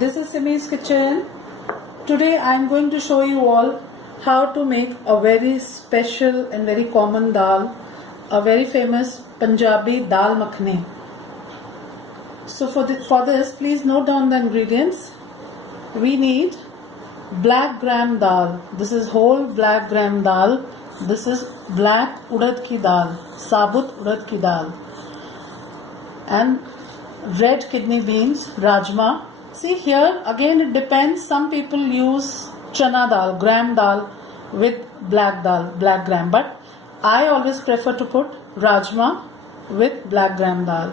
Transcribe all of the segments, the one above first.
this is Simi's kitchen. Today I am going to show you all how to make a very special and very common dal, a very famous Punjabi dal makhani. So for this, please note down the ingredients. We need black gram dal. This is whole black gram dal. This is black urad ki dal, sabut urad ki dal, and red kidney beans, rajma. See here again it depends. Some people use chana dal, gram dal with black gram, but I always prefer to put rajma with black gram dal.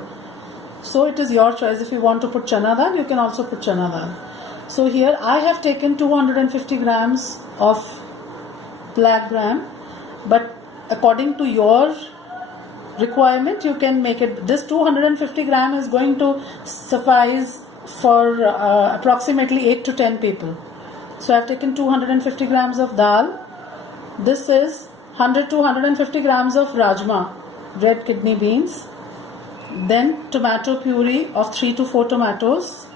So it is your choice. If you want to put chana dal, you can also put chana dal. So here I have taken 250 grams of black gram, but according to your requirement you can make it. This 250 gram is going to suffice for approximately 8 to 10 people. So I have taken 250 grams of dal. This is 100 to 150 grams of rajma, red kidney beans. Then tomato puree of 3 to 4 tomatoes.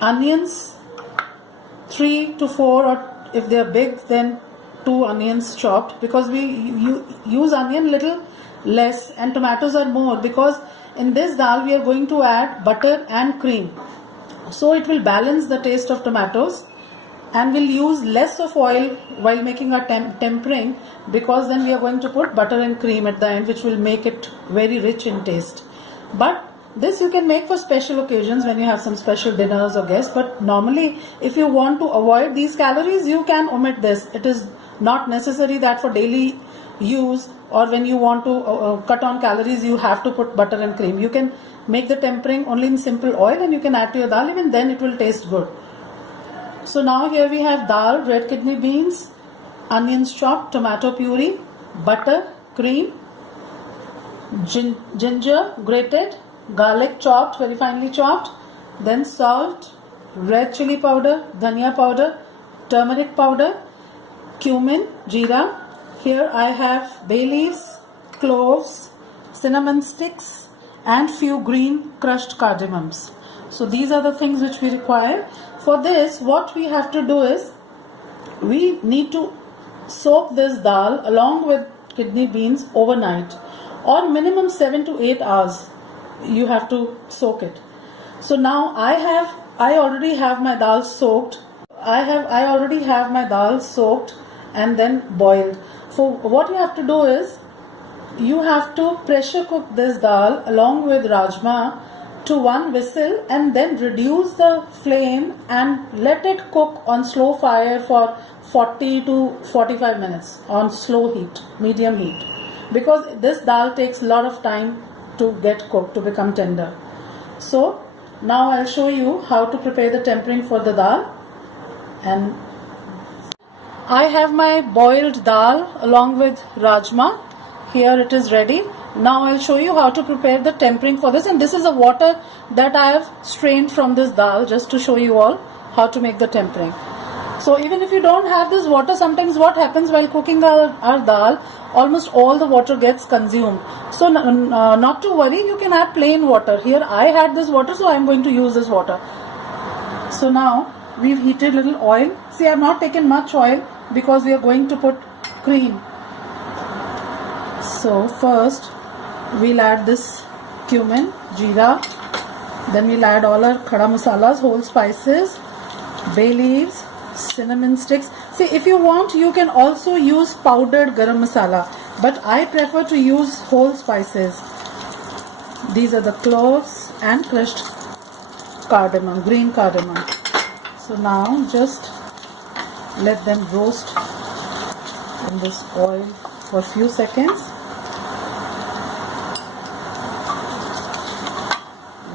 Onions 3 to 4, or if they are big then 2 onions chopped, because we use onion little less and tomatoes are more, because in this dal we are going to add butter and cream, so it will balance the taste of tomatoes, and we'll use less of oil while making our tempering, because then we are going to put butter and cream at the end, which will make it very rich in taste. But this you can make for special occasions when you have some special dinners or guests, but normally if you want to avoid these calories you can omit this. It is not necessary that for daily use or when you want to cut on calories you have to put butter and cream. You can make the tempering only in simple oil and you can add to your dal, even then it will taste good. So now here we have dal, red kidney beans, onions chopped, tomato puree, butter, cream, ginger grated, garlic chopped, very finely chopped, then salt, red chili powder, dhania powder, turmeric powder, cumin, jeera. Here I have bay leaves, cloves, cinnamon sticks and few green crushed cardamoms. So these are the things which we require. For this what we have to do is we need to soak this dal along with kidney beans overnight, or minimum 7 to 8 hours you have to soak it. So now I already have my dal soaked. I already have my dal soaked and then boiled. So what you have to do is you have to pressure cook this dal along with rajma to 1 whistle, and then reduce the flame and let it cook on slow fire for 40 to 45 minutes on slow heat, medium heat, because this dal takes a lot of time to get cooked, to become tender. So now I'll show you how to prepare the tempering for the dal. And I have my boiled dal along with rajma. Here it is ready. Now I'll show you how to prepare the tempering for this, and this is the water that I have strained from this dal just to show you all how to make the tempering. So even if you don't have this water, sometimes what happens while cooking our dal, almost all the water gets consumed. So not to worry, you can add plain water. Here I had this water, so I am going to use this water. So now we've heated little oil. See, I have not taken much oil because we are going to put cream. So first we'll add this cumin, jeera, then we'll add all our khada masalas, whole spices, bay leaves, cinnamon sticks. See, if you want you can also use powdered garam masala, but I prefer to use whole spices. These are the cloves and crushed cardamom, green cardamom. So now just let them roast in this oil for a few seconds.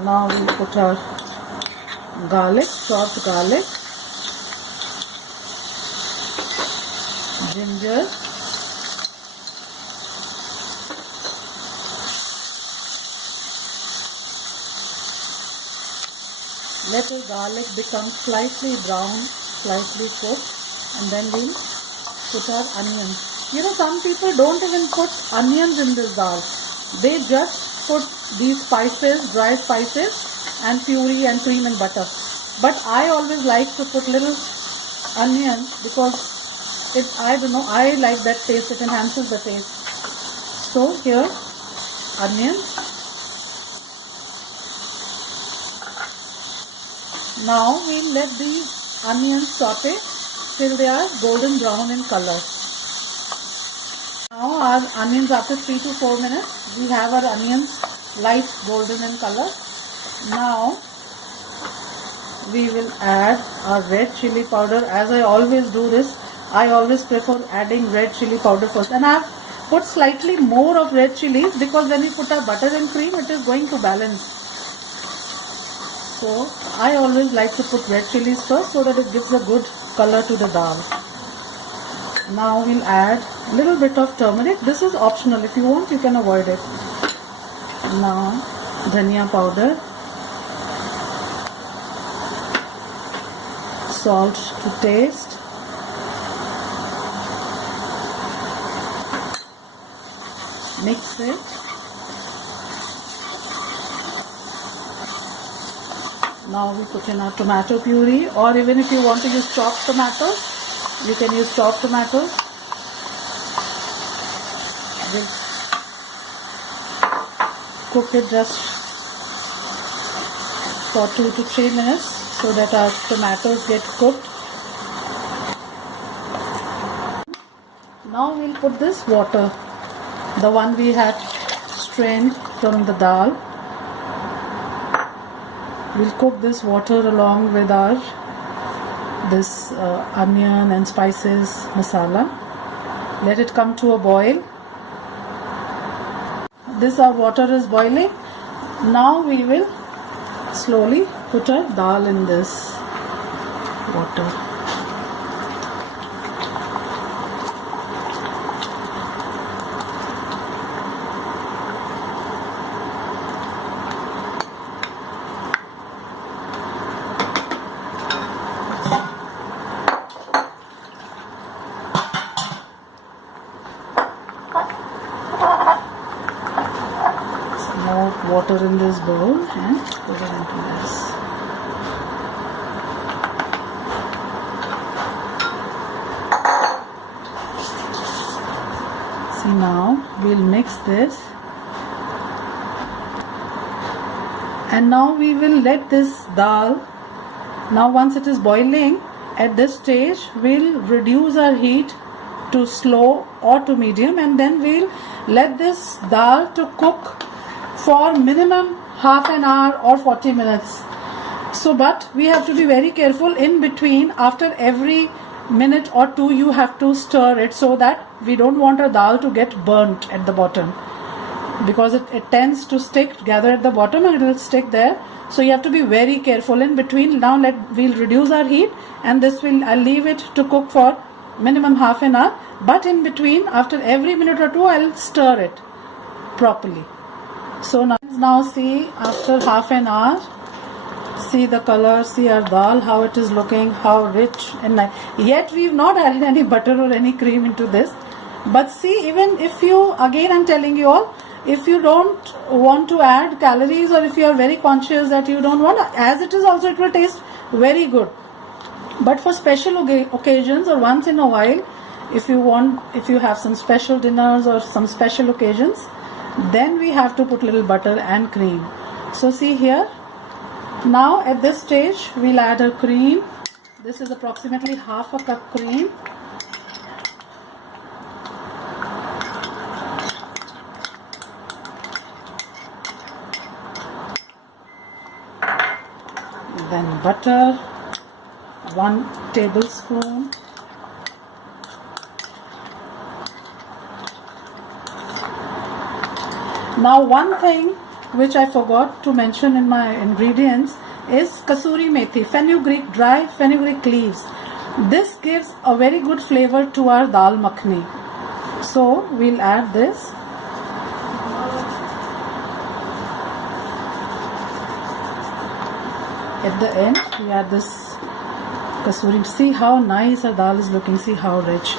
Now we'll put our garlic, chopped garlic, ginger, let the garlic become slightly brown, slightly cooked, and then we'll put our onions. You know, some people don't even put onions in this dal. They just put these spices, dry spices, and puree and cream and butter. but I always like to put little onion because I don't know, I like that taste, it enhances the taste. So here, onions. Now we'll let these onions saute till they are golden brown in color. Now our onions, after 3 to 4 minutes, we have our onions light golden in color. Now we will add our red chili powder. As I always do this, I always prefer adding red chili powder first, and I have put slightly more of red chilies because when we put our butter and cream, it is going to balance. So I always like to put red chilies first so that it gives a good color to the dal. Now we'll add a little bit of turmeric. This is optional. If you want, you can avoid it. Now dhania powder, salt to taste, mix it. Now we put in our tomato puree, or even if you want to use chopped tomatoes, you can use chopped tomatoes. We'll cook it just for 2 to 3 minutes so that our tomatoes get cooked. Now we'll put this water, the one we had strained from the dal. We'll cook this water along with our this onion and spices masala. Let it come to a boil. This our water is boiling. Now we will slowly put our dal in this water. More water in this bowl and put it into this. See, now we'll mix this, and now we will let this dal, now once it is boiling, at this stage we'll reduce our heat to slow or to medium, and then we'll let this dal to cook for minimum half an hour or 40 minutes. So, but we have to be very careful in between. After every minute or two, you have to stir it so that we don't want our dal to get burnt at the bottom, because it tends to stick, gather at the bottom, and it will stick there. So you have to be very careful in between. Now we'll reduce our heat, and I'll leave it to cook for minimum half an hour. But in between, after every minute or two, I'll stir it properly. So now see, after half an hour, see the color, see our dal, how it is looking, how rich and nice. Yet we've not added any butter or any cream into this. But see, even if you, again I'm telling you all, if you don't want to add calories, or if you are very conscious that you don't want, as it is also, it will taste very good. But for special occasions or once in a while, if you have some special dinners or some special occasions, then we have to put little butter and cream. So see here, now at this stage we'll add our cream. This is approximately half a cup cream. Then butter, 1 tablespoon. Now one thing which I forgot to mention in my ingredients is kasuri methi, fenugreek, dry fenugreek leaves. This gives a very good flavor to our dal makhani. So we'll add this. At the end we add this kasuri. See how nice our dal is looking, see how rich.